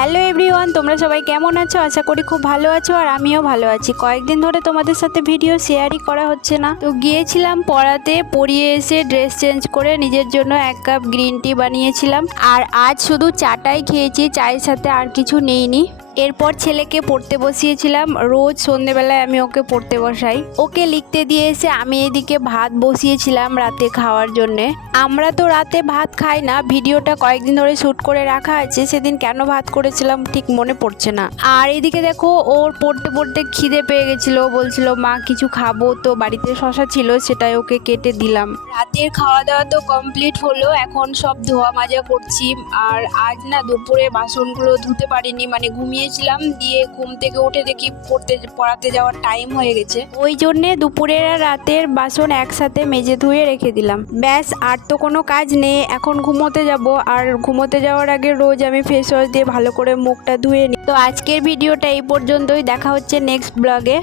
Hello everyone, তোমরা সবাই কেমন আছো? আশা করি খুব ভালো আছো আর আমিও ভালো আছি। কয়েকদিন ধরে তোমাদের সাথে ভিডিও শেয়ারই করা হচ্ছে না। তো গিয়েছিলাম পড়াতে, পড়িয়ে এসে ড্রেস চেঞ্জ করে নিজের জন্য 1 কাপ গ্রিন টি বানিয়েছিলাম। আর আজ শুধু চাটাই খেয়েছি, চায়ের সাথে আর কিছু নেইনি। এরপর ছেলেকে পড়তে বসিয়েছিলাম। রোজ সন্ধ্যেবেলায় আমি ওকে পড়তে বসাই। ওকে লিখতে দিয়ে এসে আমি এদিকে ভাত বসিয়েছিলাম রাতে খাওয়ার জন্যে। আমরা তো রাতে ভাত খাই না, ভিডিওটা কয়েকদিন ধরে শ্যুট করে রাখা আছে, সেদিন কেন ভাত করেছিলাম ঠিক মনে পড়ছে না। আর এদিকে দেখো, ওর পড়তে পড়তে খিদে পেয়ে গেছিলো, বলছিল মা কিছু খাবো। তো বাড়িতে শশা ছিল, সেটাই ওকে কেটে দিলাম। রাতের খাওয়া দাওয়া তো কমপ্লিট হলো, এখন সব ধোয়া মাজা করছি। আর আজ না দুপুরে বাসনগুলো ধুতে পারিনি, মানে ঘুমিয়েছিলাম, দিয়ে ঘুম থেকে উঠে দেখি পড়াতে যাওয়ার টাইম হয়ে গেছে। ওই জন্যে দুপুরের আর রাতের বাসন একসাথে মেজে ধুয়ে রেখে দিলাম। ব্যাস, আর তো কোনো কাজ নেই। এখন ঘুমোতে যাব, আর ঘুমোতে যাওয়ার আগে রোজ আমি ফেস ওয়াশ দিয়ে ভালো করে মুখটা ধুয়ে নিই। তো আজকের ভিডিওটা এই পর্যন্তই, দেখা হচ্ছে নেক্সট ব্লগে।